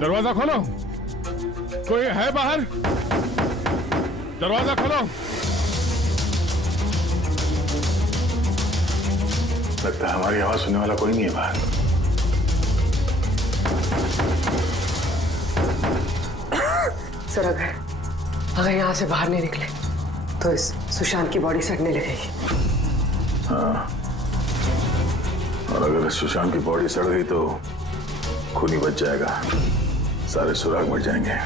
दरवाजा खोलो, कोई है बाहर? दरवाजा खोलो। लगता है हमारी आवाज सुनने वाला कोई नहीं है बाहर। सर अगर यहाँ से बाहर नहीं निकले तो इस सुशांत की बॉडी सड़ने लगेगी। हाँ, और अगर सुशांत की बॉडी सड़ गई तो खून ही बच जाएगा, सारे सुराग मिट जाएंगे।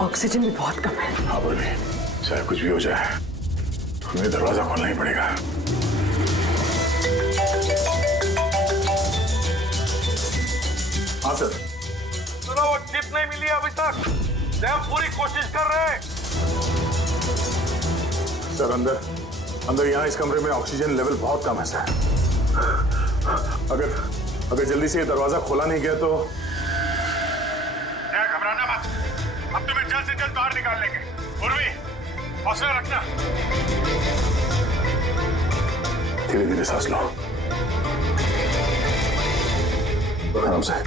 ऑक्सीजन भी बहुत कम है। हाँ बोल भी, चाहे कुछ भी हो जाए हमें दरवाजा खोलना ही पड़ेगा। हाँ सर। सुनो, वो चिप नहीं मिली अभी तक, हम पूरी कोशिश कर रहे हैं। सर अंदर यहाँ इस कमरे में ऑक्सीजन लेवल बहुत कम है सर। अगर जल्दी से ये दरवाजा खोला नहीं गया तो। घबराना मत, हम तुम्हें जल्द से जल्द बाहर निकाल लेंगे। उर्वी, हौसला रखना। धीरे धीरे सांस लो, आराम से।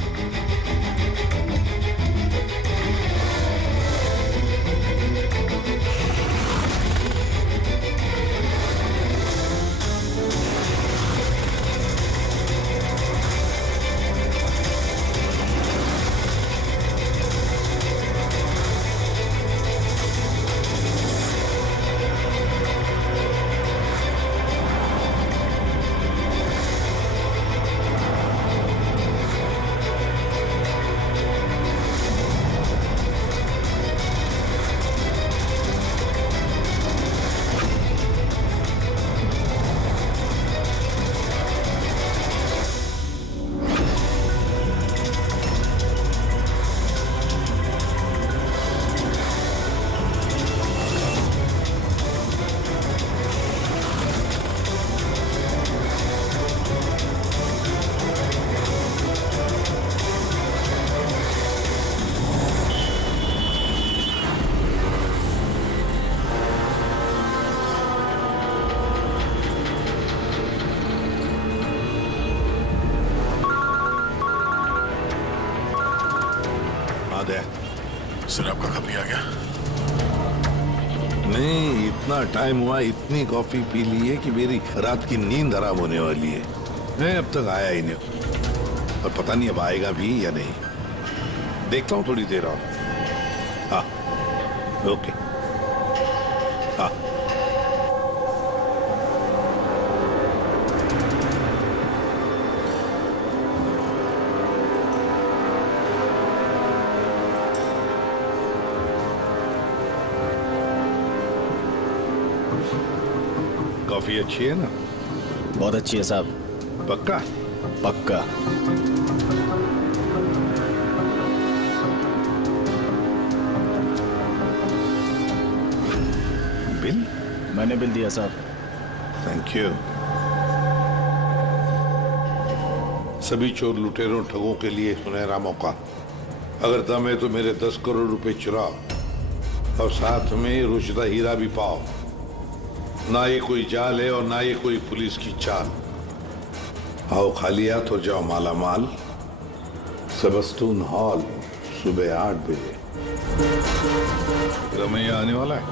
सर आपका कब आ गया? नहीं, इतना टाइम हुआ, इतनी कॉफी पी ली है कि मेरी रात की नींद हराम होने वाली है। मैं अब तक आया ही नहीं, और पता नहीं अब आएगा भी या नहीं। देखता हूँ थोड़ी देर और। हाँ, ओके। हाँ, कॉफी अच्छी है ना? बहुत अच्छी है साहब। पक्का? पक्का। बिल? मैंने बिल दिया साहब। Thank you. सभी चोर लुटेरों ठगों के लिए सुनहरा मौका। अगर दम है तो मेरे 10 करोड़ रुपए चुराओ और साथ में रुशदा हीरा भी पाओ। ना ये कोई जाल है और ना ये कोई पुलिस की चाल। आओ खाली हाथ और जाओ माला माल। सबस्तून हॉल, सुबह 8 बजे। रमैया आने वाला है?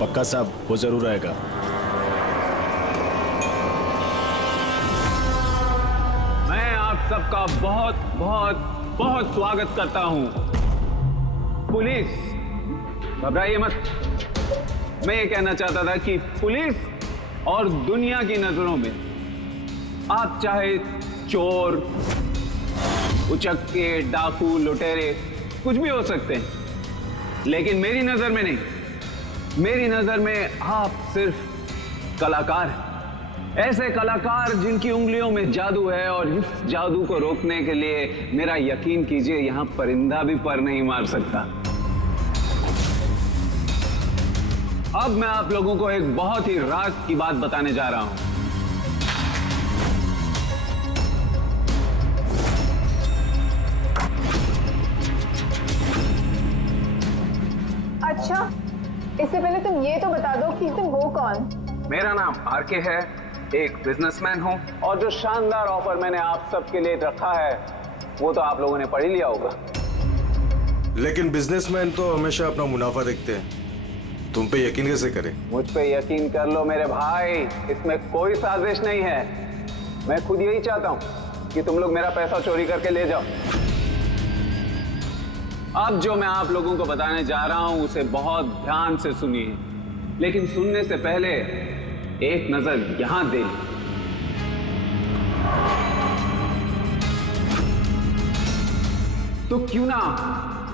पक्का साहब, वो जरूर आएगा। मैं आप सबका बहुत बहुत बहुत स्वागत करता हूं। पुलिस, घबराइए मत। मैं ये कहना चाहता था कि पुलिस और दुनिया की नजरों में आप चाहे चोर, उचक्के, डाकू, लुटेरे कुछ भी हो सकते हैं, लेकिन मेरी नजर में नहीं। मेरी नजर में आप सिर्फ कलाकार हैं। ऐसे कलाकार जिनकी उंगलियों में जादू है, और इस जादू को रोकने के लिए मेरा यकीन कीजिए, यहां परिंदा भी पर नहीं मार सकता। अब मैं आप लोगों को एक बहुत ही राज की बात बताने जा रहा हूं। दो कि तुम हो कौन। मेरा नाम आरके है, एक बिजनेसमैन हूँ, और जो शानदार ऑफर मैंने आप सबके लिए रखा है वो तो आप लोगों ने पढ़ ही लिया होगा। लेकिन बिजनेसमैन तो हमेशा अपना मुनाफा देखते हैं, तुम पे यकीन कैसे करें? मुझ पे यकीन कर लो मेरे भाई, इसमें कोई साजिश नहीं है। मैं खुद यही चाहता हूँ कि तुम लोग मेरा पैसा चोरी करके ले जाओ। अब जो मैं आप लोगों को बताने जा रहा हूं उसे बहुत ध्यान से सुनिए, लेकिन सुनने से पहले एक नजर यहां दे ली। तो क्यों ना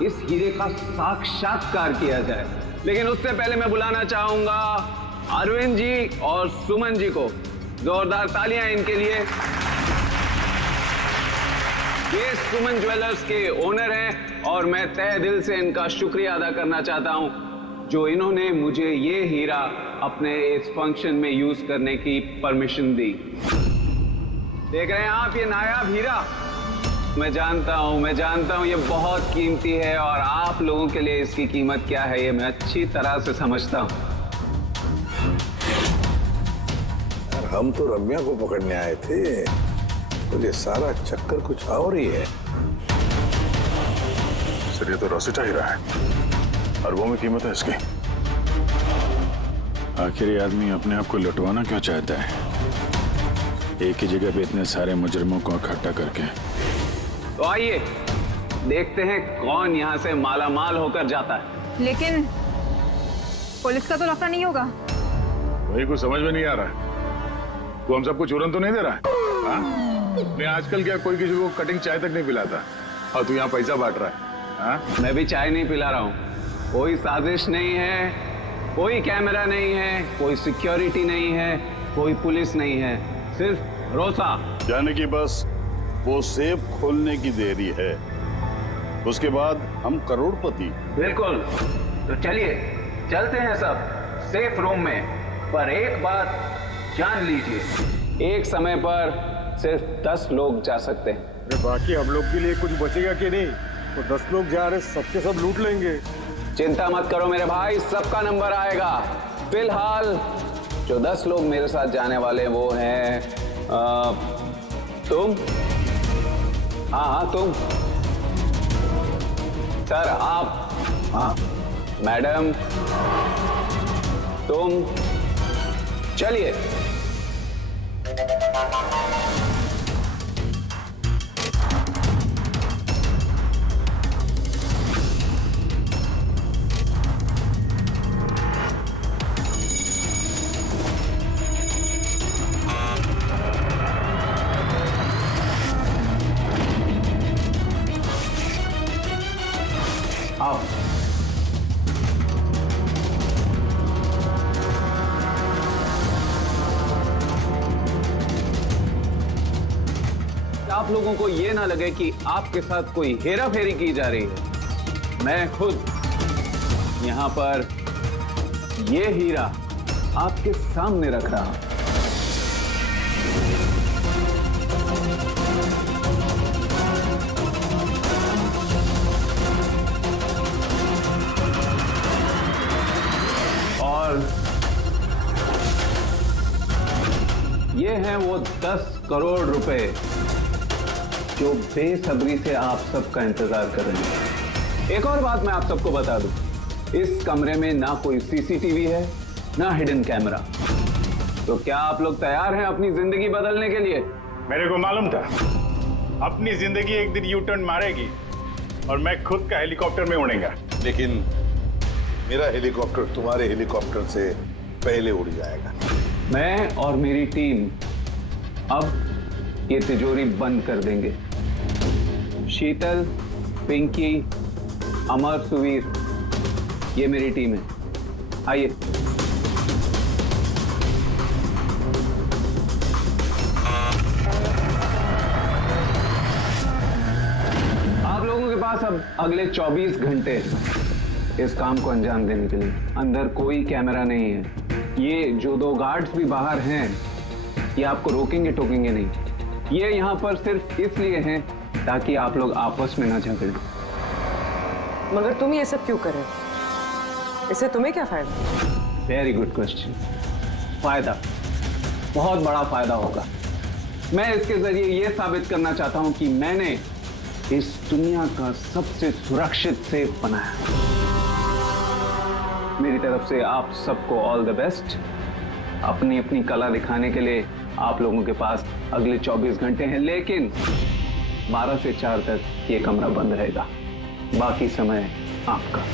इस हीरे का साक्षात्कार किया जाए। लेकिन उससे पहले मैं बुलाना चाहूंगा अरविंद जी और सुमन जी को। जोरदार तालियां इनके लिए। ये सुमन ज्वेलर्स के ओनर हैं और मैं तहे दिल से इनका शुक्रिया अदा करना चाहता हूं जो इन्होंने मुझे ये हीरा अपने इस फंक्शन में यूज करने की परमिशन दी। देख रहे हैं आप ये नायाब हीरा? मैं जानता हूं ये बहुत कीमती है और आप लोगों के लिए इसकी कीमत क्या है ये मैं अच्छी तरह से समझता हूं। हम तो रम्या को पकड़ने आए थे, तो ये सारा चक्कर कुछ और ही है। सर ये तो रोसिटा हीरा है, अरबों में कीमत है इसकी। आखिर ये आदमी अपने आप को लुटवाना क्यों चाहता है, एक ही जगह पे इतने सारे मुजरिमों को इकट्ठा करके। तो आइए देखते हैं कौन यहां से माला माल होकर जाता है। लेकिन पुलिस का तो लफड़ा नहीं होगा? वही कुछ समझ में नहीं आ रहा है। तू हम सबको चूरन तो नहीं दे रहा है? हाँ? मैं आजकल क्या कोई किसी को कटिंग चाय तक नहीं पिलाता और तू यहाँ पैसा बांट रहा है? हाँ? मैं भी चाय नहीं पिला रहा हूं। कोई साजिश नहीं है, कोई कैमरा नहीं है, कोई सिक्योरिटी नहीं है, कोई पुलिस नहीं है, सिर्फ भरोसा। जाने की बस वो सेफ खोलने की देरी है, उसके बाद हम करोड़पति। बिल्कुल, तो चलिए चलते हैं सब सेफ रूम में। पर एक बात जान लीजिए, एक समय पर सिर्फ 10 लोग जा सकते हैं। बाकी हम लोग के लिए कुछ बचेगा कि नहीं? तो 10 लोग जा रहे, सबके सब लूट लेंगे। चिंता मत करो मेरे भाई, सबका नंबर आएगा। फिलहाल जो 10 लोग मेरे साथ जाने वाले वो हैं तुम, हाँ तुम, सर आप, हाँ मैडम तुम, चलिए। आओ। आप लोगों को ये ना लगे कि आपके साथ कोई हेरा फेरी की जा रही है। मैं खुद यहां पर ये हीरा आपके सामने रख रहा हूं। और ये हैं वो 10 करोड़ रुपए जो बेसब्री से आप सबका इंतजार कर रहे हैं। एक और बात मैं आप सबको बता दूं, इस कमरे में ना कोई सीसीटीवी है ना हिडन कैमरा। तो क्या आप लोग तैयार हैं अपनी जिंदगी बदलने के लिए? मेरे को मालूम था अपनी जिंदगी एक दिन यू टर्न मारेगी और मैं खुद का हेलीकॉप्टर में उड़ेगा। लेकिन मेरा हेलीकॉप्टर तुम्हारे हेलीकॉप्टर से पहले उड़ जाएगा। मैं और मेरी टीम अब ये तिजोरी बंद कर देंगे। शीतल, पिंकी, अमर, सुवीर, ये मेरी टीम है। आइए। आप लोगों के पास अब अगले 24 घंटे इस काम को अंजाम देने के लिए। अंदर कोई कैमरा नहीं है। ये जो 2 गार्ड्स भी बाहर हैं ये आपको रोकेंगे टोकेंगे नहीं। ये यहाँ पर सिर्फ इसलिए हैं ताकि आप लोग आपस में ना झगड़े। मगर तुम ये सब क्यों कर रहे हो? इससे तुम्हें क्या फायदा? Very good question. फायदा, बहुत बड़ा फायदा होगा। मैं इसके जरिए यह साबित करना चाहता हूं कि मैंने इस दुनिया का सबसे सुरक्षित सेफ बनाया। मेरी तरफ से आप सबको ऑल द बेस्ट। अपनी अपनी कला दिखाने के लिए आप लोगों के पास अगले 24 घंटे हैं, लेकिन 12 से 4 तक ये कमरा बंद रहेगा। बाकी समय आपका।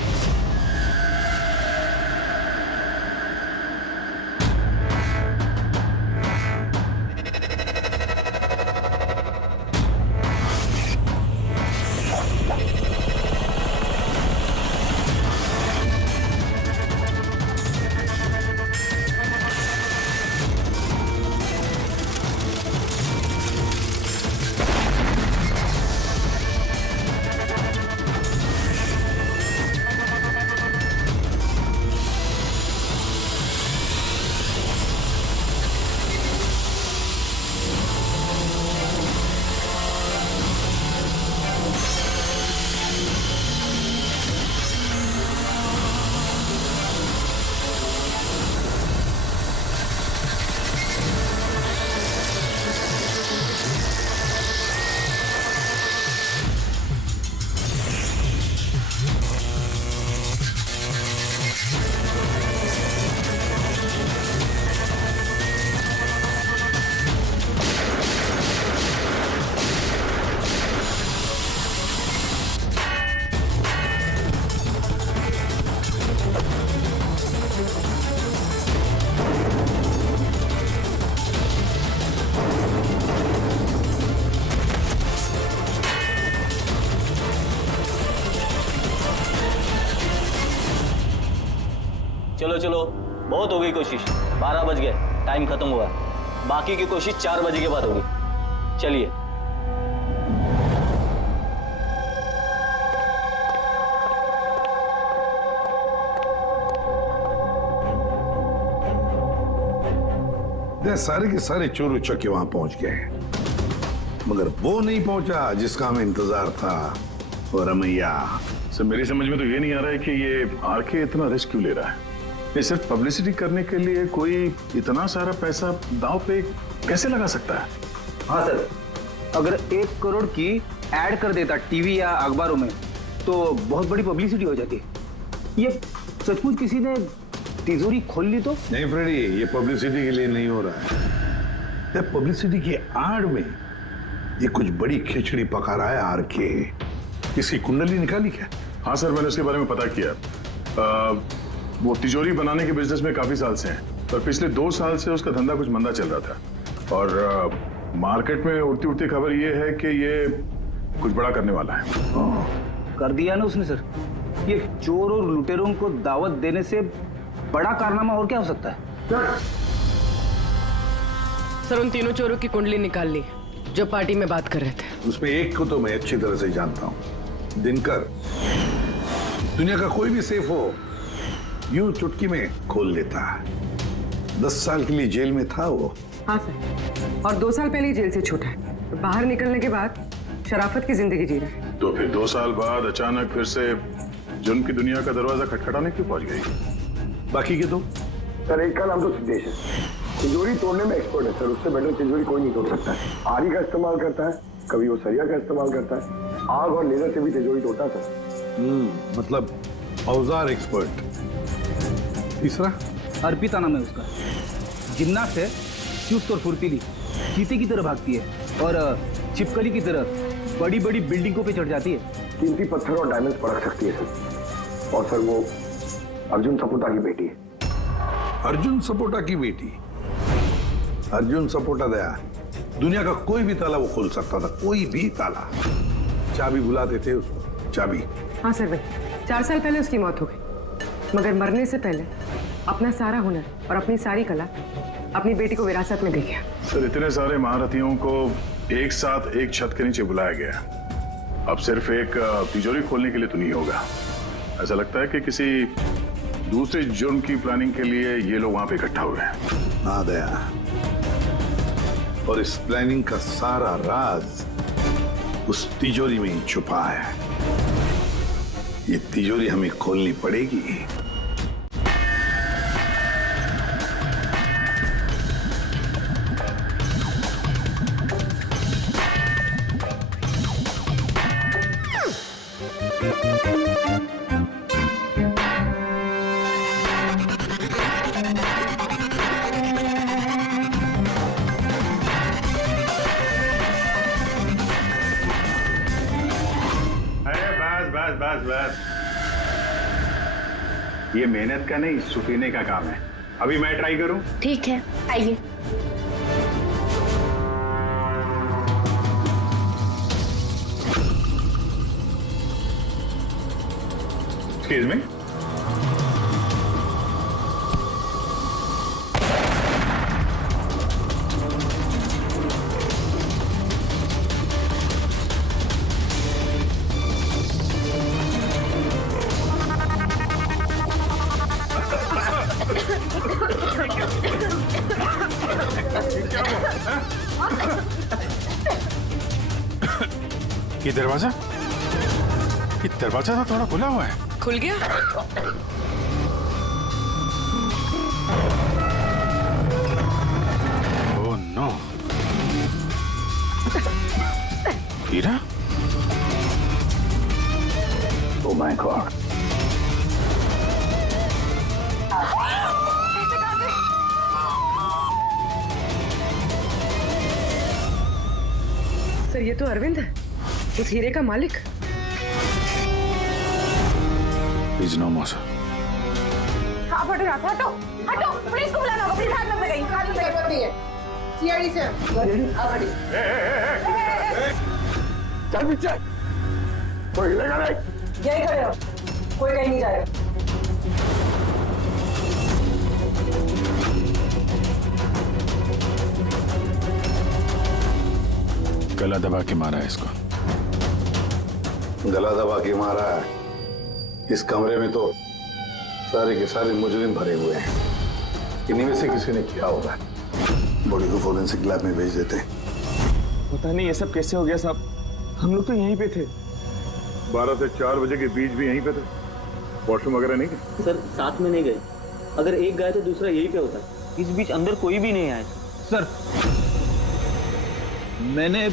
चलो चलो, बहुत हो गई कोशिश। 12 बज गए, टाइम खत्म हुआ। बाकी की कोशिश 4 बजे के बाद होगी। चलिए। सारे के सारे चोर उचक्के वहां पहुंच गए, मगर वो नहीं पहुंचा जिसका हमें इंतजार था। और रमैया, सर मेरी समझ में तो ये नहीं आ रहा है कि ये आरके इतना रिस्क क्यों ले रहा है। ये सिर्फ पब्लिसिटी करने के लिए कोई इतना सारा पैसा दांव पे कैसे लगा सकता है? हाँ सर, अगर 1 करोड़ की ऐड कर देता टीवी या अखबारों में तो बहुत बड़ी पब्लिसिटी हो जाती। ये सचमुच किसी ने तिजोरी खोल ली तो? नहीं फ्रेडी, ये पब्लिसिटी के लिए नहीं हो रहा है। ये पब्लिसिटी की आड़ में ये कुछ बड़ी खिचड़ी पका रहा है आरके। इसकी कुंडली निकाली क्या? हाँ सर, मैंने उसके बारे में पता किया। वो तिजोरी बनाने के बिजनेस में काफी साल से हैं, पर पिछले 2 साल से उसका धंधा कुछ मंदा चल रहा था। और मार्केट में उड़ती उड़ती खबर ये है कि ये कुछ बड़ा करने वाला है। कर दिया ना उसने सर। ये चोर और लुटेरों को दावत देने से बड़ा कारनामा और क्या हो सकता है? सर उन तीनों चोरों की कुंडली निकाल ली जो पार्टी में बात कर रहे थे। उसमें एक को तो मैं अच्छी तरह से जानता हूं, दिनकर। दुनिया का कोई भी सेफ हो यूं चुटकी में खोल लेता है। 10 साल के लिए जेल में था वो। हाँ सर, और 2 साल पहले ही जेल से छूटा है। बाहर निकलने के बाद शराफत की जिंदगी जी रहा है। तो फिर 2 साल बाद अचानक फिर से जुर्म की दुनिया का दरवाजा खटखटाने क्यों पहुंच गई? बाकी के दो? सर एक का नाम तो सिद्धेश है, तिजोरी तोड़ने में एक्सपर्ट है सर। उससे बेटर तिजोरी कोई नहीं तोड़ सकता है। आरी का इस्तेमाल करता है, कभी वो सरिया का इस्तेमाल करता है, आग और लेजर से भी तिजोरी तोड़ता है सर। मतलब औजार एक्सपर्ट। तीसरा? अर्पिता नाम है उसका। जिन्नात है, चुस्त और फुर्तीली, चीते की तरह भागती है और छिपकली की तरह बड़ी बड़ी बिल्डिंगों पे चढ़ जाती है। कीमती पत्थर और डायमंड्स परख सकती है सर। और सर वो अर्जुन सपोटा की बेटी है। अर्जुन सपोटा की बेटी? अर्जुन सपोटा दया दुनिया का कोई भी ताला वो खोल सकता था, कोई भी ताला। चाबी बुलाते थे उसको, चाबी। हाँ सर भाई, 4 साल पहले उसकी मौत हो गई, मगर मरने से पहले अपना सारा हुनर और अपनी सारी कला अपनी बेटी को विरासत में दे गया। सर इतने सारे महारथियों को एक साथ एक छत के नीचे बुलाया गया, अब सिर्फ एक तिजोरी खोलने के लिए तो नहीं होगा। ऐसा लगता है कि किसी दूसरे जुर्म की प्लानिंग के लिए ये लोग वहां पे इकट्ठा हुए हैं। हाँ दया, और इस प्लानिंग का सारा राज उस तिजोरी में ही छुपा है। ये तिजोरी हमें खोलनी पड़ेगी। बस बस, ये मेहनत का नहीं सुफीने का काम है। अभी मैं ट्राई करूं? ठीक है, आइए। एक्सक्यूज मी, ये दरवाजा तो थोड़ा खुला हुआ है। खुल गया? ओह नो, हीरा? Oh my god. सर ये तो अरविंद है, उस हीरे का मालिक। Please no more sir. हाँ हटो, हटो हटो, पुलिस को बुलाना होगा, प्लीज हाथ मत लगाइए, हाथ मत लगाइए। सीआईडी से आप हटिए। चल पीछे, कोई हिलेगा नहीं। यही खड़े हो, कोई कहीं नहीं जाएगा। गला दबा के मारा है इसको। गला दबा के मारा है। इस कमरे में तो सारे के सारे मुजरिम भरे हुए हैं। इन्हीं में से किसी ने किया होगा। बॉडी को फोरेंसिक लैब में भेज देते हैं। पता नहीं ये सब कैसे हो गया साहब, हम लोग तो यहीं पे थे। 12 से 4 बजे के बीच भी यहीं पे थे। वॉशरूम वगैरह नहीं गए? सर साथ में नहीं गए, अगर एक गया तो दूसरा यहीं पे होता। इस बीच अंदर कोई भी नहीं आया। सर मैंने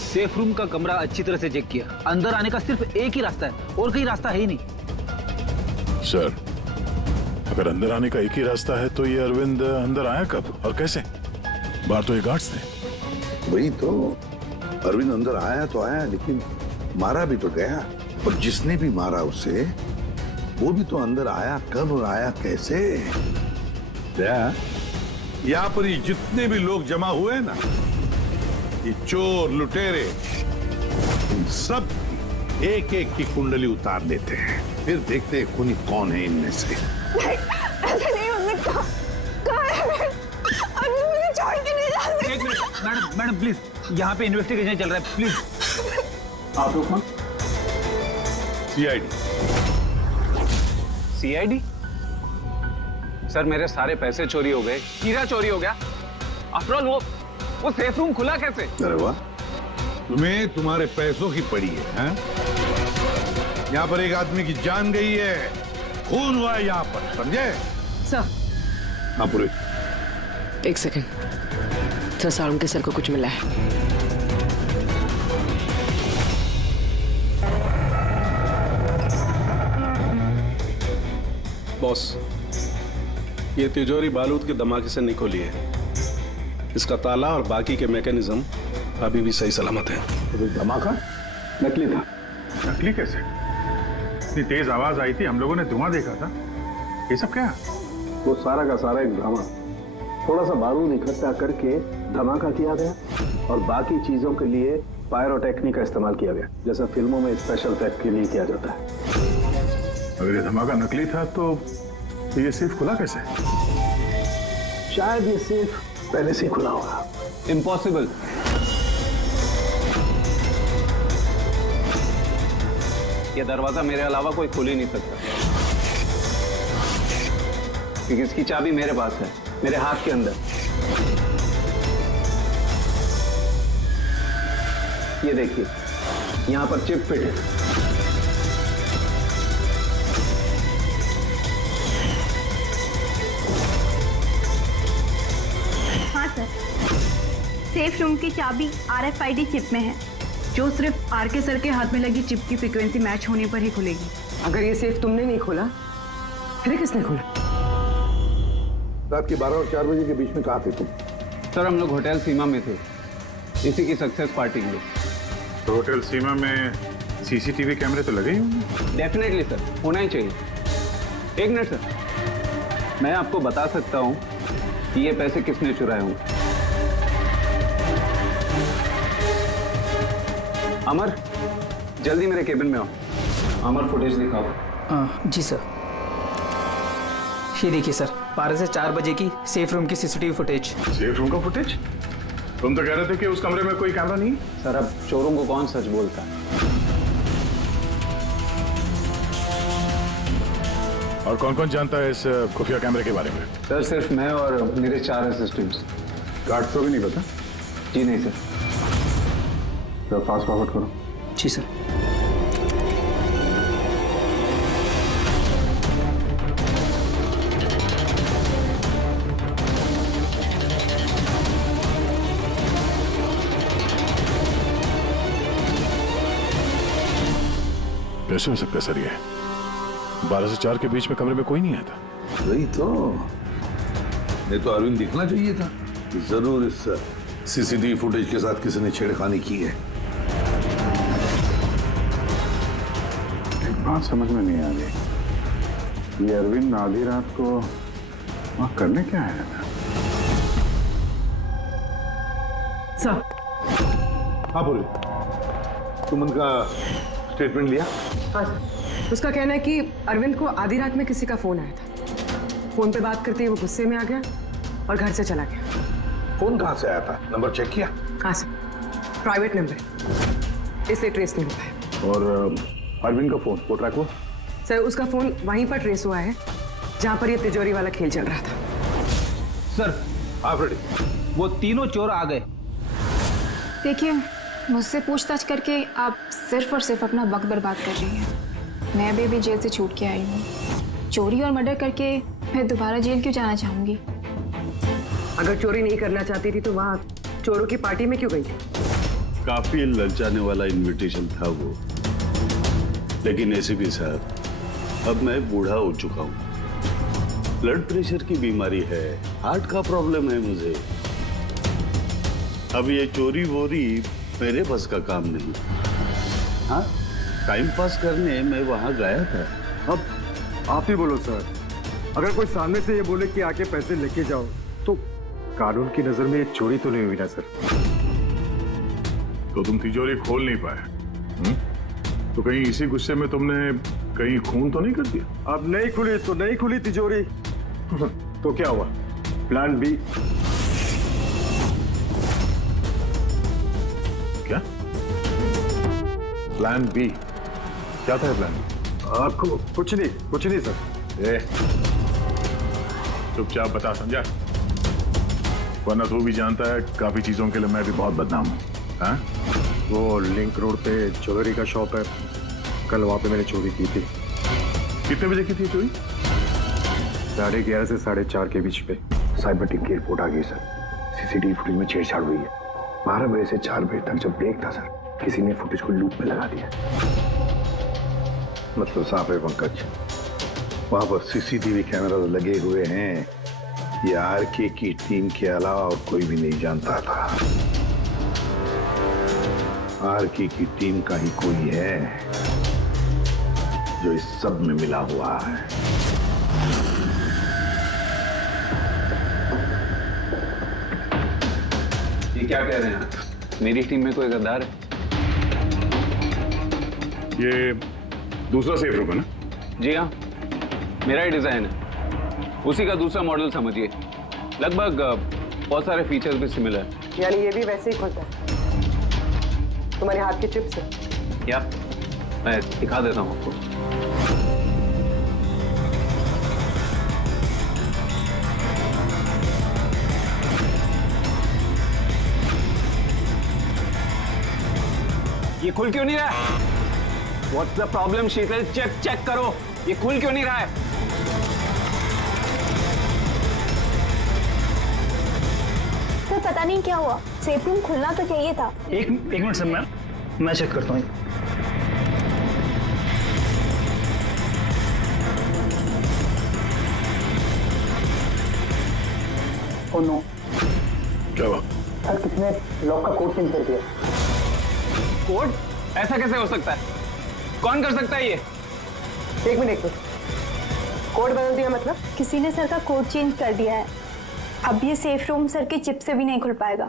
सेफ रूम का कमरा अच्छी तरह से चेक किया, अंदर आने का सिर्फ एक ही रास्ता है और कोई रास्ता है ही नहीं। सर, अगर अंदर आने का एक ही रास्ता है तो ये अरविंद अंदर आया कब और कैसे? बाहर तो ये गार्ड्स थे। वही तो, अरविंद अंदर आया तो आया, लेकिन मारा भी तो गया। और जिसने भी मारा उसे, वो भी तो अंदर आया कब और आया कैसे? यहाँ पर ये जितने भी लोग जमा हुए हैं ना, ये चोर लुटेरे, इन सब एक एक की कुंडली उतार लेते हैं, फिर देखते हैं खूनी कौन है इनमें से। ऐसे नहीं हो सकता। कहाँ है अभी? मुझे छोड़ के नहीं जा सकते। एक मिनट मैडम प्लीज, यहाँ पे इन्वेस्टिगेशन चल रहा है, प्लीज। आप लोग कौन? सीआईडी? सर मेरे सारे पैसे चोरी हो गए, हीरा चोरी हो गया। आफ्टर ऑल वो सेफ रूम खुला कैसे? अरे वाह, तुम्हें तुम्हारे पैसों की पड़ी है, हैं? यहाँ पर एक आदमी की जान गई है, खून हुआ है यहाँ पर, समझे? सर हाँ पूरे। एक सेकंड सर, सारुण के सर को कुछ मिला है। बॉस, ये तिजोरी बारूद के धमाके से नहीं खोली है। इसका ताला और बाकी के मैकेनिज्म अभी भी सही सलामत है। तो धमाका नकली था। नकली कैसे? इतनी तेज आवाज आई थी, हम लोगों ने धुआं देखा था। ये सब क्या? वो सारा का सारा एक ड्रामा। थोड़ा सा बारूद इकट्ठा करके धमाका किया गया और बाकी चीजों के लिए पायरोटेक्निक का इस्तेमाल किया गया, जैसा फिल्मों में स्पेशल इफेक्ट के लिए किया जाता है। अगर ये धमाका नकली था तो ये सेफ खुला कैसे? शायद ये सेफ पहले से ही खुला होगा। इम्पॉसिबल। ये दरवाजा मेरे अलावा कोई खोल ही नहीं सकता, क्योंकि इसकी चाबी मेरे पास है, मेरे हाथ के अंदर। ये देखिए, यहां पर चिप फिट है। हाँ सर, सेफ रूम की चाबी RFID चिप में है, जो सिर्फ आरके सर के हाथ में लगी चिप की फ्रीक्वेंसी मैच होने पर ही खुलेगी। अगर ये सेफ तुमने नहीं खोला, फिर किसने खोला? रात के 12 और 4 बजे के बीच में कहाँ थे तुम? सर हम लोग होटल सीमा में थे, इसी की सक्सेस पार्टी के लिए। तो होटल सीमा में सीसीटीवी कैमरे तो लगे ही होंगे। डेफिनेटली सर, होना ही चाहिए। एक मिनट सर, मैं आपको बता सकता हूं कि ये पैसे किसने चुराए होंगे। अमर, जल्दी मेरे केबिन में आओ। अमर, फुटेज दिखाओ। जी सर। ये देखिए सर, 12 से 4 बजे की सेफ रूम की सीसीटीवी फुटेज। सेफ रूम का फुटेज? तुम तो कह रहे थे कि उस कमरे में कोई कैमरा नहीं। सर, अब चोरों को कौन सच बोलता है? और कौन कौन जानता है इस खुफिया कैमरे के बारे में? सर, सिर्फ मैं और मेरे 4 असिस्टेंट्स। गार्ड को भी नहीं पता? जी नहीं सर। तो फास्ट फॉरवर्ड करो। जी सर। कैसे हो सकता है सर ये? 12 से 4 के बीच में कमरे में कोई नहीं आया था। वही तो, नहीं तो अरविंद दिखना चाहिए था। जरूर इस सीसीटीवी फुटेज के साथ किसी ने छेड़खानी की है। एक बात समझ में नहीं आ रही, ये अरविंद आधी रात को वहां करने क्या आया था? सर। हाँ बोले, तुम उनका स्टेटमेंट लिया? हाँ सर। उसका कहना है कि अरविंद को आधी रात में किसी का फोन आया था। फोन पे बात करते ही वो गुस्से में आ गया और घर से चला गया। फोन कहाँ से आया था? नंबर चेक किया? हाँ सर, प्राइवेट नंबर है, इसलिए ट्रेस नहीं हो पाया। और अरविंद का फोन वो ट्रैक हुआ? सर, उसका फोन वहीं पर ट्रेस हुआ है जहां पर ये तिजोरी वाला खेल चल रहा था। सर, हाँ फ्रेडी, वो तीनों चोर आ गए। देखिए, मुझसे पूछताछ करके आप सिर्फ और सिर्फ अपना वक्त बर्बाद कर रही हैं। मैं अभी जेल से छूट के आई हूँ। चोरी और मर्डर करके मैं दोबारा जेल क्यों जाना चाहूंगी? अगर चोरी नहीं करना चाहती थी तो वहाँ चोरों की पार्टी में क्यों गई थी? काफी ललचाने वाला इनविटेशन था वो, लेकिन एसीपी साहब, अब मैं बूढ़ा हो चुका हूँ। ब्लड प्रेशर की बीमारी है, हार्ट का प्रॉब्लम है मुझे। अब ये चोरी वोरी मेरे बस का काम नहीं। हाँ, टाइम पास करने मैं वहां गया था। अब आप ही बोलो सर, अगर कोई सामने से ये बोले कि आके पैसे लेके जाओ, तो कानून की नजर में ये चोरी तो नहीं हुई ना सर? तो तुम तिजोरी खोल नहीं पाए? तो कहीं इसी गुस्से में तुमने कहीं खून तो नहीं कर दिया? अब नहीं खुली तो नहीं खुली तिजोरी। तो क्या हुआ? Plan B. क्या प्लान बी? क्या था प्लान बी? आपको कुछ नहीं सर। चुपचाप बता समझा, वरना तू भी जानता है काफी चीजों के लिए मैं भी बहुत बदनाम हूँ। हाँ? वो लिंक रोड पे ज्वेलरी का शॉप है, कल वहां पे मैंने चोरी की थी। कितने बजे की थी चोरी? 11:30 से 4:30 के बीच पे। साइबर टीम की रिपोर्ट आ गई सर। सीसीटीवी फुटेज में छेड़छाड़ हुई है। 12 बजे से 4 बजे तक जब ब्रेक था सर, किसी ने फुटेज को लूप में लगा दिया। मतलब साफ है पंकज, वहां पर सीसीटीवी कैमरा लगे हुए हैं, ये आरके की टीम के अलावा और कोई भी नहीं जानता था। आरके की टीम का ही कोई है जो इस सब में मिला हुआ है। ये क्या कह रहे हैं आप? मेरी टीम में कोई गद्दार है? ये दूसरा सेफ रूम है ना? जी हाँ, मेरा ही डिजाइन है, उसी का दूसरा मॉडल समझिए। लगभग बहुत सारे फीचर्स भी सिमिलर। यानी ये भी वैसे ही खुलता है तुम्हारे हाथ के चिप से? क्या? मैं दिखा देता हूँ आपको। ये खुल क्यों नहीं रहा है? What's the problem, Sheetal? Check करो, ये खुल क्यों नहीं रहा है? सर, पता नहीं क्या हुआ, सेफ रूम खुलना तो चाहिए था। एक मिनट सर, मैं चेक करता हूँ। Oh no. क्या हुआ? सर, किसने लॉक का कोड चेंज कर दिया? कोड? ऐसा कैसे हो सकता है? कौन कर सकता है ये? एक मिनट, कोड बदल दिया मतलब? किसी ने सर का कोड चेंज कर दिया है। अब ये सेफ रूम सर के चिप से भी नहीं खुल पाएगा।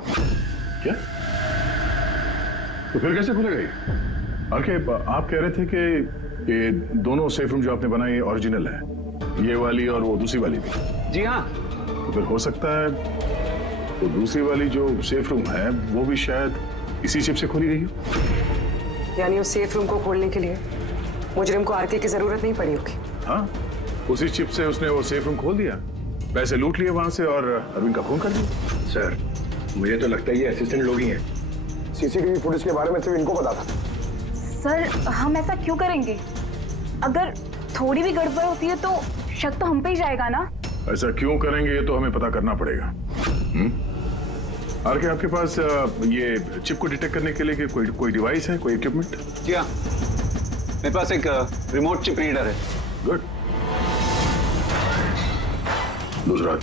क्या? तो फिर कैसे खुलेगा ये? आरके, आप कह रहे थे कि ये दोनों सेफ रूम जो आपने बनाए ओरिजिनल है, ये वाली और वो दूसरी वाली भी? जी हाँ। तो फिर हो सकता है तो दूसरी वाली जो सेफ रूम है वो भी शायद इसी चिप से खोली गई हो। यानी उस सेफ रूम को खोलने के लिए मुजरिम को आरके की जरूरत नहीं पड़ी होगी। हाँ, उसी चिप से उसने वो सेफ रूम खोल दिया, पैसे लूट लिए वहां से और अरविंद का खून कर दिया। सर, मुझे तो लगता है ये असिस्टेंट लोग ही हैं। सीसीटीवी फुटेज के बारे में सिर्फ इनको पता था। सर, हम ऐसा क्यों करेंगे? अगर थोड़ी भी गड़बड़ होती है तो शक तो हम पे ही जाएगा ना। ऐसा क्यों करेंगे ये तो हमें पता करना पड़ेगा। आरके, आपके पास ये चिप को डिटेक्ट करने के लिए कोई डिवाइस है, कोई इक्विपमेंट? जी हाँ, मेरे पास एक रिमोट चिप रीडर है। गुड। दूसरा?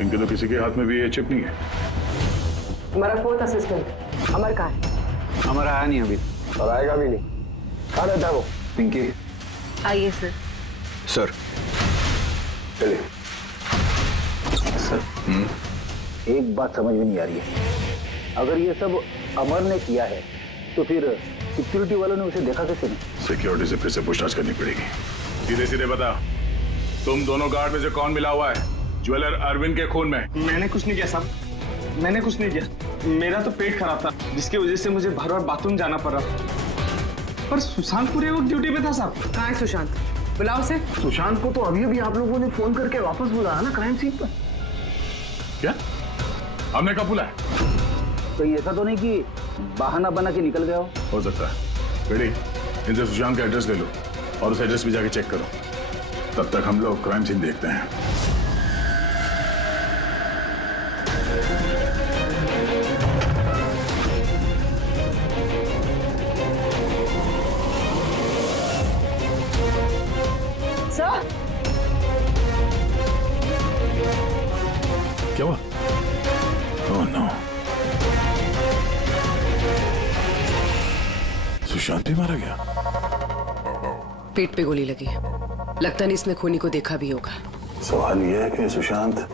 इनके तो किसी के हाथ में भी ये चिप नहीं है। हमारा फोर्थ असिस्टेंट अमर कहाँ है? अमर आया नहीं अभी और आएगा भी नहीं। कहाँ रहता है वो? पिंकी। आइए सर। सर चलिए। सर, एक बात समझ में नहीं आ रही है। अगर ये सब अमर ने किया है तो फिर सिक्योरिटी वालों ने उसे देखा कैसे नहीं? सिक्योरिटी से फिर से पूछताछ करनी पड़ेगी। सीधे सीधे बता, तुम दोनों गार्ड में से कौन मिला हुआ है ज्वेलर अरविंद के खून में? मैंने कुछ नहीं किया साहब, मैंने कुछ नहीं किया। मेरा तो पेट खराब था जिसकी वजह से मुझे बार बार बाथरूम जाना पड़ रहा। पर सुशांत पूरे वक्त ड्यूटी पे था साहब। कहाँ है सुशांत? बुलाओ उसे। सुशांत को तो अभी अभी आप लोगों ने फोन करके वापस बुलाया ना क्राइम सीन पर। क्या? हमने कब बुलाया? तो ऐसा तो नहीं कि बहाना बना के निकल गया हो सकता है। बेटी, इनसे सुशांत का एड्रेस ले लो और उस एड्रेस पे जाके चेक करो। तब तक हम लोग क्राइम सीन देखते हैं। सर, क्या हुआ? ओह नो, सुशांत भी मारा गया। पेट पे गोली लगी है, लगता नहीं इसने खूनी को देखा भी होगा। सवाल यह है कि सुशांत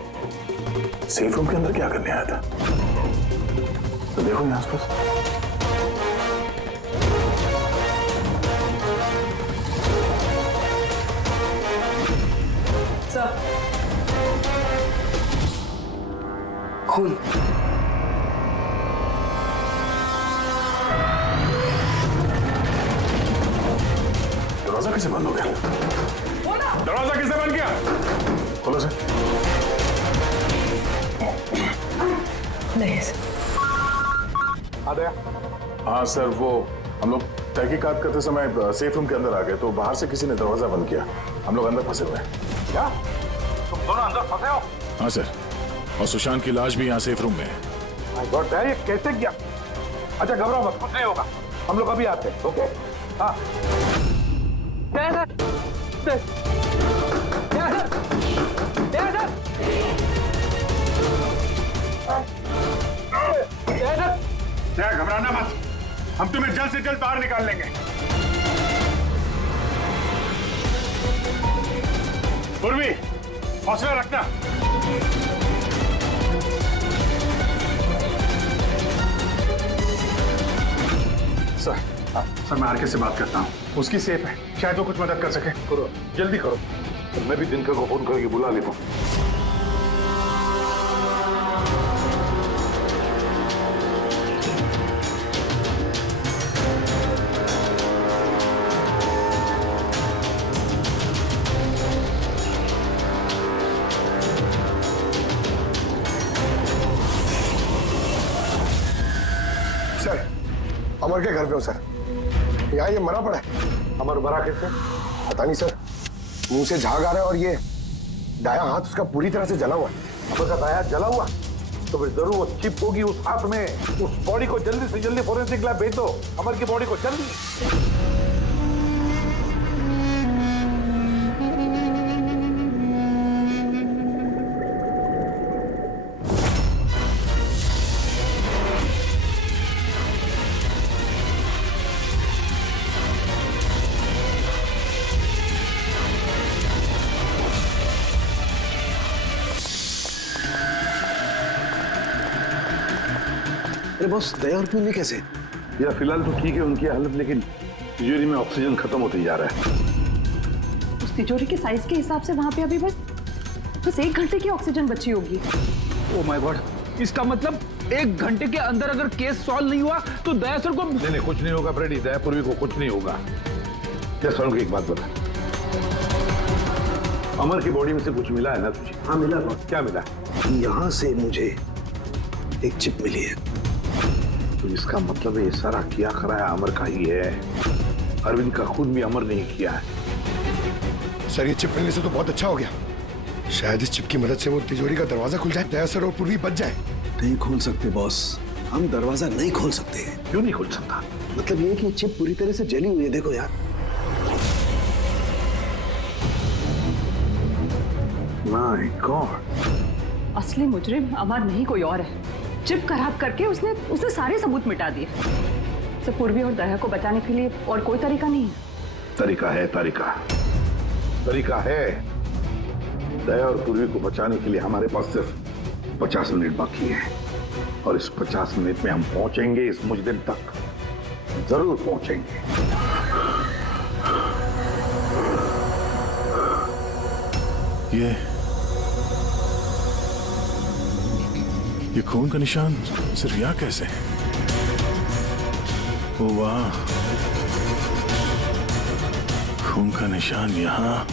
सेफ रूम के अंदर क्या करने आया था? तो देखो यहाँ आसपास। सर, खून। दरवाजा कैसे बंद हो गया? दरवाजा किसने बंद किया? खोलो सर। नहीं आ गया। हाँ सर, वो हम लोग तहकीकात करते समय सेफ रूम के अंदर आ गए तो बाहर से किसी ने दरवाजा बंद किया। हम लोग अंदर फंसे हुए हैं। क्या? तुम दोनों अंदर फंसे हो? हाँ सर, और सुशांत की लाश भी यहाँ सेफ रूम में है। माय गॉड, ये कैसे किया? अच्छा घबराओ मत, कुछ नहीं होगा, हम लोग अभी आते हैं। ओके? हाँ। घबराना मत, हम तुम्हें जल्द से जल्द बाहर निकाल लेंगे। पूर्वी, हौसला रखना। सर, मैं आरके से बात करता हूँ, उसकी सेफ है, शायद वो कुछ मदद कर सके। करो, जल्दी करो। मैं भी दिनकर को फोन करके बुला लेता हूँ। सर, अमर के घर पे हो सर। यहाँ ये मरा पड़ा है। अमर मरा कैसे? पता नहीं सर, मुंह से झाग आ रहा है और ये दायां हाथ उसका पूरी तरह से जला हुआ है। अमर का दाया जला हुआ तो फिर जरूर वो चिप होगी उस हाथ में। उस बॉडी को जल्दी से जल्दी फोरेंसिक लैब भेज दो। अमर की बॉडी को जल्दी। ये बॉस दया और पूर्वी कैसे? यार फिलहाल तो ठीक है उनकी हालत, लेकिन तिजोरी में ऑक्सीजन खत्म होते जा रहा है। उस तिजोरी के साइज के हिसाब से वहां पे अभी बस 1 घंटे की ऑक्सीजन बची होगी। ओ माय गॉड, इसका मतलब 1 घंटे के अंदर अगर केस सॉल्व नहीं हुआ तो दया सर को नहीं कुछ नहीं होगा फ्रेडी, दया पूर्वी को कुछ नहीं होगा। क्या सर को एक बात बता, अमर की बॉडी में से कुछ मिला है ना तुझे? हाँ मिला बॉस। क्या मिला? यहाँ से मुझे एक चिप मिली है। तो इसका मतलब ये सारा किया कराया अमर का ही है। अरविंद का खुद भी अमर नहीं किया है। सर ये चिप मिलने से तो बहुत अच्छा हो गया। शायद इस चिप की मदद से वो तिजोरी का दरवाजा खुल जाए, दया सर और पूर्वी बच जाए। नहीं खोल सकते बॉस, हम दरवाजा नहीं खोल सकते। क्यों नहीं खोल सकता? मतलब ये कि चिप पूरी तरह से जली हुई है, देखो यार। माय गॉड, असली मुजरिम अमर नहीं कोई और है। चिप खराब करके उसने सारे सबूत मिटा दिए। तो पूर्वी और दया को बचाने के लिए और कोई तरीका नहीं है। तरीका है, तरीका है। दया और पूर्वी को बचाने के लिए हमारे पास सिर्फ 50 मिनट बाकी है, और इस 50 मिनट में हम पहुंचेंगे इस मुजरिम तक, जरूर पहुंचेंगे। ये खून का निशान सिर्फ यहाँ कैसे है? ओ वाह, खून का निशान यहाँ।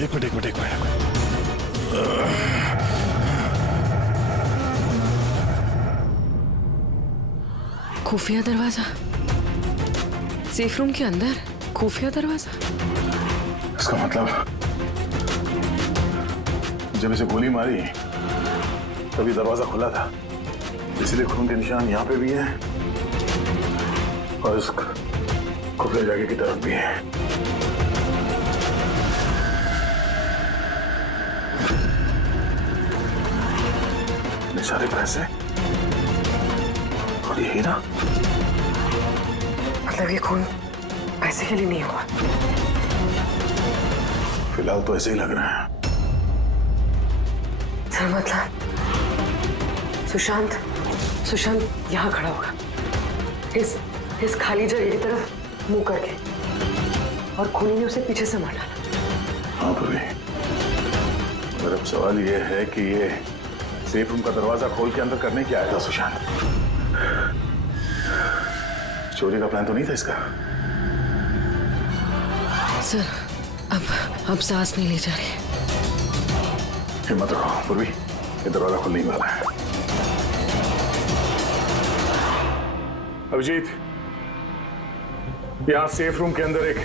एक मिनट। खुफिया दरवाजा, सेफ रूम के अंदर खुफिया दरवाजा। इसका मतलब जब इसे गोली मारी तभी दरवाजा खुला था, इसलिए खून के निशान यहाँ पे भी है और इस खुफिया जगह की तरफ भी है। इतने सारे पैसे और ये हीरा, मतलब ये खून पैसे के लिए नहीं हुआ। फिलहाल तो ऐसे ही लग रहा है। सर मतलब सुशांत यहाँ खड़ा होगा, इस खाली जगह की तरफ मुंह करके, और खूनी ने उसे पीछे से मार डाला। हाँ पूर्वी, मगर अब सवाल ये है कि ये सेफ रूम का दरवाजा खोल के अंदर करने क्या आया था सुशांत? चोरी का प्लान तो नहीं था इसका? सर अब सांस नहीं ले जा रही। हिम्मत रखो पूर्वी, ये दरवाजा खुलने वाला है। अभिजीत, यहाँ सेफ रूम के अंदर एक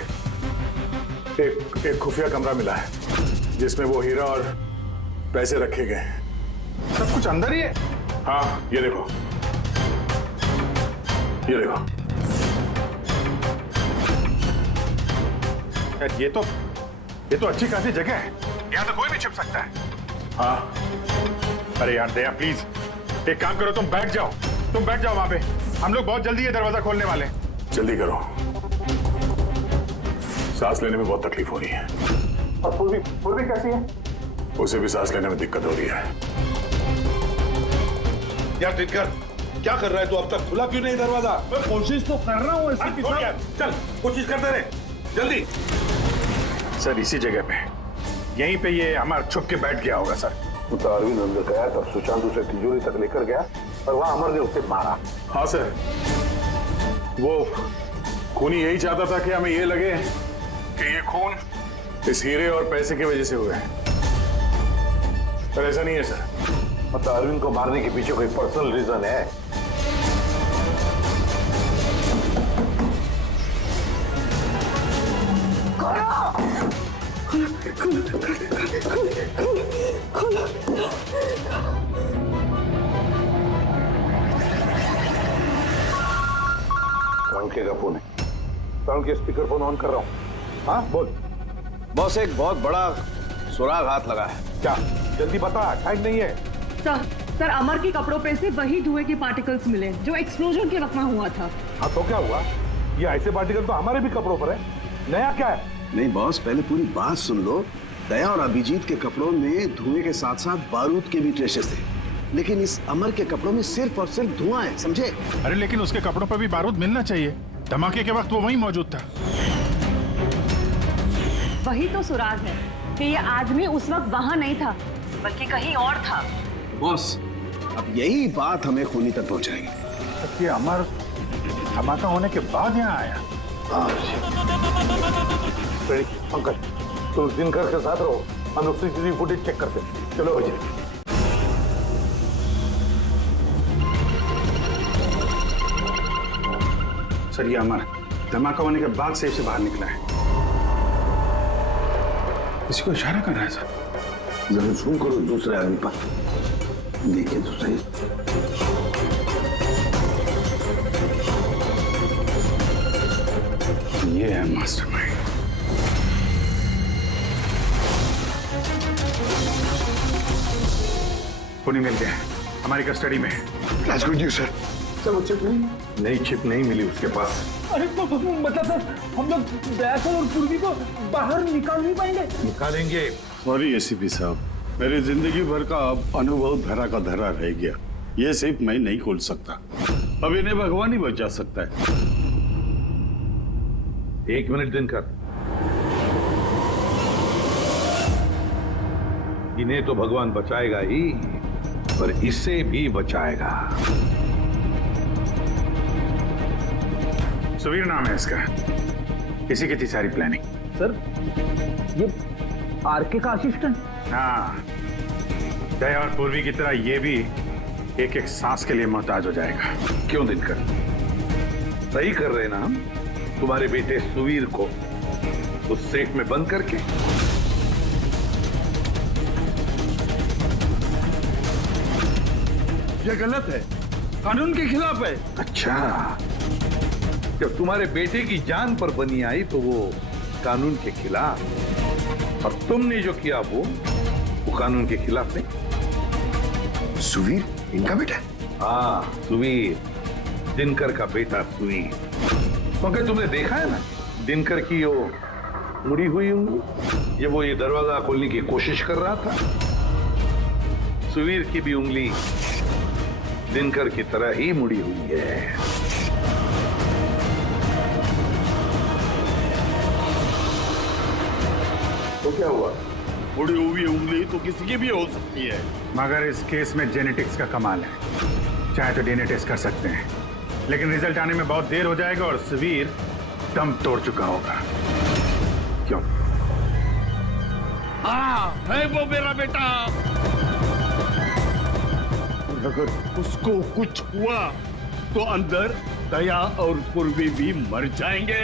खुफिया कमरा मिला है जिसमें वो हीरा और पैसे रखे गए हैं। सब कुछ अंदर ही है? हाँ, ये देखो। यार ये तो अच्छी खासी जगह है, यहाँ तो कोई भी छिप सकता है। हाँ। अरे यार दया प्लीज एक काम करो, तुम बैठ जाओ वहां पे, हम लोग बहुत जल्दी ये दरवाजा खोलने वाले हैं। जल्दी करो, सांस लेने में बहुत तकलीफ हो रही है। और पूर्वी कैसी है? उसे भी सांस लेने में दिक्कत हो रही है। यार दिनकर, क्या कर रहा है तू? अब तक खुला क्यों नहीं दरवाजा? मैं कोशिश तो कर रहा हूँ। चल कोशिश करते रहे, जल्दी। सर इसी जगह पे, यहीं पे ये अमर छुप के बैठ गया होगा सर। तो अरविंद अंदर गया तब सुशांत उसे तिजोरी तक लेकर गया और वहां अमर ने उसे मारा। हाँ सर, वो खूनी यही चाहता था कि हमें ये लगे कि ये खून इस हीरे और पैसे की वजह से हुआ है, पर ऐसा नहीं है सर। मतलब अरविंद को मारने के पीछे कोई पर्सनल रीजन है? राहुल के फोन है, राहुल के स्पीकर फोन ऑन कर रहा हूँ। हाँ बोल। बॉस एक बहुत बड़ा सुराग हाथ लगा है। क्या? जल्दी बता, टाइम नहीं है। सर अमर के कपड़ों पे से वही धुएं के पार्टिकल्स मिले जो एक्सप्लोजन के वक्त वहां हुआ था। हाँ तो क्या हुआ? ये ऐसे पार्टिकल तो हमारे भी कपड़ों पर है, नया क्या है? नहीं बॉस, पहले पूरी बात सुन लो, दया और अभिजीत के कपड़ों में धुएं के साथ साथ बारूद के भी ट्रेसेस थे, लेकिन इस अमर के कपड़ों में सिर्फ और सिर्फ धुआं है, समझे? अरे लेकिन उसके कपड़ों पर भी बारूद मिलना चाहिए। धमाके के वक्त वो वहीं मौजूद था। वही तो सुराग है कि ये आदमी उस वक्त वहां नहीं था, बल्कि कहीं और था। बॉस, अब यही बात हमें खूनी तक पहुंचाएगी। ये अमर धमाका होने के बाद यहाँ आया। पंकज, तुम दिनकर के साथ रहो, हम लोग सीसीटीवी फुटेज चेक करते हैं। चलो भैया। सर, ये अमर धमाका होने के बाद सेफ से बाहर निकला है। किसी को इशारा कर रहा है सर। जरा जूम करो दूसरे आदमी पर, देखिए तो सही। ये है मास्टरमाइंड। पुनी मिल गया, हमारी कस्टडी में है। That's good news, sir. Sir, वो चिप नहीं? नई चिप नहीं मिली उसके पास। अरे मतलब सर, हम लोग दयाचल और पूर्वी को बाहर निकाल नहीं पाएंगे? निकालेंगे। सॉरी एसीपी साहब, मेरी जिंदगी भर का अनुभव धरा का धरा रह गया। ये सिर्फ मैं नहीं खोल सकता, अब इन्हें भगवान ही बचा सकता है। 1 मिनट दिनकर, इन्हें तो भगवान बचाएगा ही, पर इससे भी बचाएगा। सुवीर नाम है इसका, इसी की थी सारी प्लानिंग। सर, ये आरके का असिस्टेंट? हाँ, दया और पूर्वी की तरह ये भी एक एक सांस के लिए मोहताज हो जाएगा। क्यों दिनकर, सही कर रहे ना हम? तुम्हारे बेटे सुवीर को उस सेफ में बंद करके। ये गलत है, कानून के खिलाफ है। अच्छा, जब तुम्हारे बेटे की जान पर बनी आई तो वो कानून के खिलाफ, और तुमने जो किया वो कानून के खिलाफ नहीं। सुवीर इनका बेटा? हाँ, सुवीर, दिनकर का बेटा सुवीर। क्योंकि तुमने देखा है ना दिनकर की वो मुड़ी हुई उंगली, वो ये दरवाजा खोलने की कोशिश कर रहा था। सुवीर की भी उंगली दिनकर की तरह ही मुड़ी हुई है। तो क्या हुआ? मुड़ी हुई उंगली तो किसी की भी हो सकती है। मगर इस केस में जेनेटिक्स का कमाल है। चाहे तो डीएनए टेस्ट कर सकते हैं, लेकिन रिजल्ट आने में बहुत देर हो जाएगा और सुवीर दम तोड़ चुका होगा। क्यों? हाँ, है वो मेरा बेटा। अगर उसको कुछ हुआ तो अंदर दया और पूर्वी भी मर जाएंगे।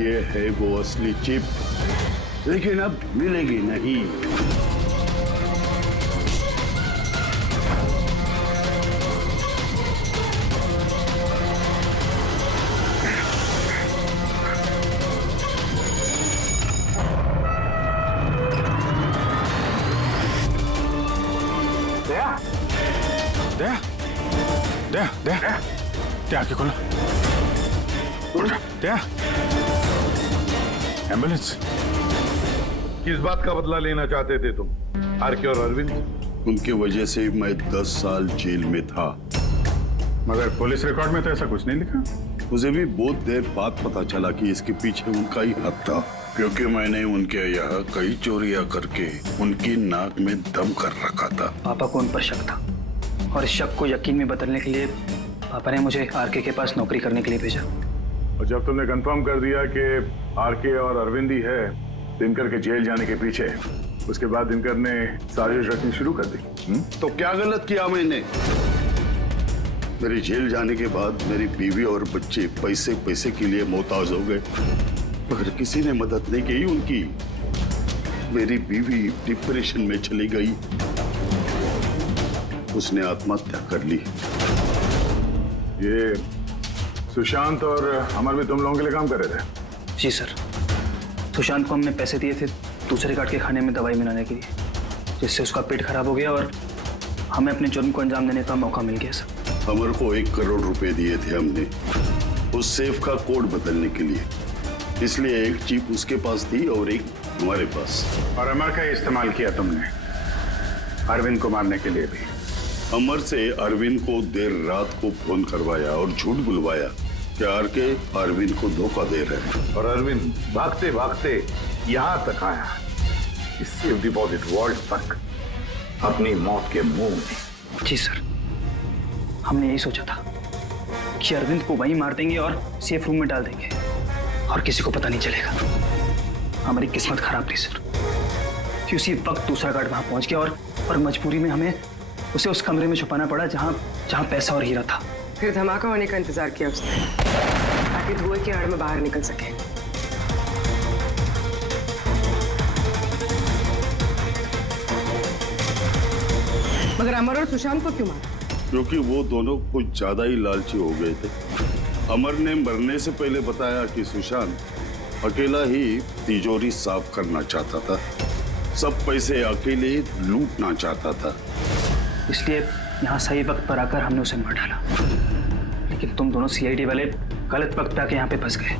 ये है वो असली चिप, लेकिन अब मिलेगी नहीं। दया आंखें खोलो। दया, एम्बुलेंस। किस बात का बदला लेना चाहते थे तुम, आरके और अरविंद? उनकी वजह से मैं 10 साल जेल में था। मगर पुलिस रिकॉर्ड में तो ऐसा कुछ नहीं लिखा। मुझे भी बहुत देर बाद पता चला कि इसके पीछे उनका ही हाथ था, क्योंकि मैंने उनके यहाँ कई चोरियां करके उनकी नाक में दम कर रखा था। पापा को उन पर शक था, और इस शक को यकीन में बदलने के लिए पापा ने मुझे आरके के पास नौकरी करने के लिए भेजा। और जब तुमने कंफर्म कर दिया कि आरके और अरविंद ही है दिनकर के जेल जाने के पीछे, उसके बाद दिनकर ने साजिश रचनी शुरू कर दी। तो क्या गलत किया मैंने? मेरी जेल जाने के बाद मेरी बीवी और बच्चे पैसे पैसे के लिए मोहताज हो गए, मगर किसी ने मदद नहीं की उनकी। मेरी बीवी डिप्रेशन में चली गई, उसने आत्महत्या कर ली। ये सुशांत और अमर भी तुम लोगों के लिए काम कर रहे थे? जी सर, सुशांत को हमने पैसे दिए थे दूसरे काट के खाने में दवाई मिलाने के लिए, जिससे उसका पेट खराब हो गया और हमें अपने जुर्म को अंजाम देने का मौका मिल गया सर। अमर को 1 करोड़ रुपए दिए थे हमने, उस सेफ का कोड बदलने के लिए। इसलिए एक चिप उसके पास थी और एक हमारे पास। और अमर का इस्तेमाल किया तुमने अरविंद को मारने के लिए भी। अमर से अरविंद को देर रात को फोन करवाया और झूठ बुलवाया कि आरके अरविंद को धोखा दे रहे हैं। और अरविंद भागते भागते यहां तक आया, इस सेफ डिपॉजिट वॉल्ट तक, अपनी मौत के मुंह में। जी सर, हमने यही सोचा था कि अरविंद को वहीं मार देंगे और सेफ रूम में डाल देंगे और किसी को पता नहीं चलेगा। हमारी किस्मत खराब थी सर कि उसी वक्त दूसरा गार्ड वहां पहुंच गया और मजबूरी में हमें उसे उस कमरे में छुपाना पड़ा जहां पैसा और हीरा था। फिर धमाका होने का इंतजार किया उसने ताकि धुएं की आड़ में बाहर निकल सके। मगर अमर और सुशांत को क्यों मारा? क्योंकि वो दोनों कुछ ज्यादा ही लालची हो गए थे। अमर ने मरने से पहले बताया कि सुशांत अकेला ही तिजोरी साफ करना चाहता था, सब पैसे अकेले लूटना चाहता था। इसलिए यहाँ सही वक्त पर आकर हमने उसे मार डाला। लेकिन तुम दोनों सीआईडी वाले गलत वक्त पे आके यहाँ पे फंस गए।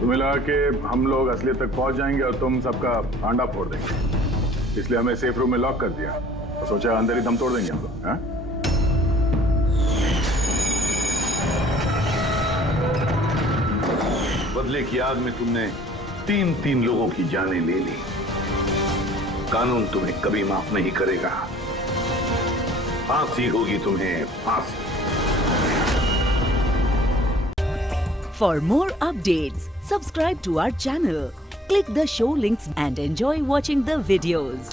तुम्हें लगा कि हम लोग असलियत तक पहुंच जाएंगे और तुम सबका आंडा फोड़ देंगे, इसलिए हमें सेफ रूम में लॉक कर दिया और सोचा अंदर ही दम तोड़ देंगे हम लोग। हाँ? बदले की आग में तुमने तीन लोगों की जानें ले ली। कानून तुम्हें कभी माफ नहीं करेगा, फांसी होगी तुम्हें, फांसी। For more updates, subscribe to our channel, click the show links and enjoy watching the videos.